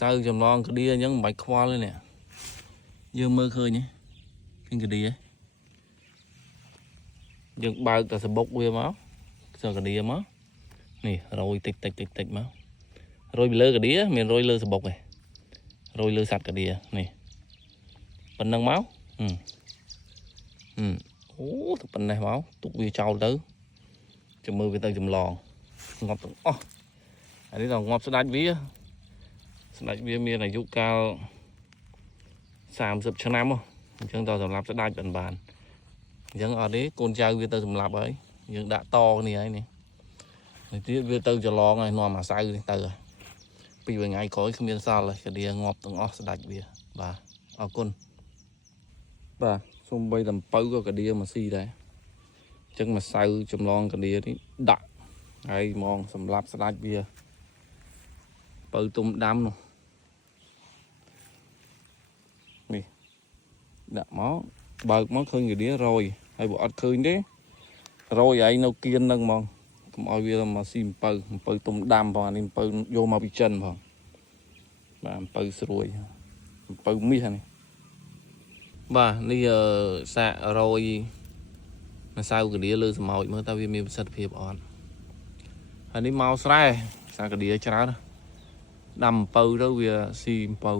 sao chầm lon cái đĩa những bạch khoa lên nè dương mơ khơi nhé cái đĩa dương bao ta sẽ bốc quê máu sao cái đĩa máu nè rồi tịch máu rồi bị lơ cái đĩa mình rồi lơ sẽ bốc này rồi lơ sạch cái đĩa nè phần nâng máu ố tập phần này máu tụt vi trâu tới chầm mơ với tay chầm lon ngọt anh ấy là ngọt sẽ đánh vía miền này dụ cao 30 ឆ្នាំ អញ្ចឹងតសម្រាប់ស្ដាច់បានអញ្ចឹងអត់ទេកូនចៅវាទៅសម្រាប់ហើយយើងដាក់តគ្នាហើយនេះទៀតវាទៅច្រឡងហើយនាំអាសៅនេះទៅពីថ្ងៃក្រោយគ្មានសល់ហើយកដៀងាប់ទាំងអស់ស្ដាច់វាបាទអរគុណបាទសូមបីតំពៅក៏កដៀមកស៊ីដែរអញ្ចឹងមកសៅចម្លងកដៀនេះដាក់ហើយហ្មងសម្រាប់ស្ដាច់វាបើទុំដាំនោះនេះដាក់មកបើកមកឃើញកាឌៀរយហើយបើអត់ឃើញទេរយឯងនៅគៀនហ្នឹងហ្មងកុំឲ្យវាមកស៊ីអំពៅទុំដាំផងអានេះអំពៅយកមកពីចិនផងបាទអំពៅស្រួយអំពៅមាសនេះបាទនេះសាករយម្សៅកាឌៀលើសម្ោចមើលតើវាមានប្រសិទ្ធភាពអត់ហើយនេះមកស្រែសាកាឌៀច្រើនដាំអំពៅទៅវាស៊ីអំពៅ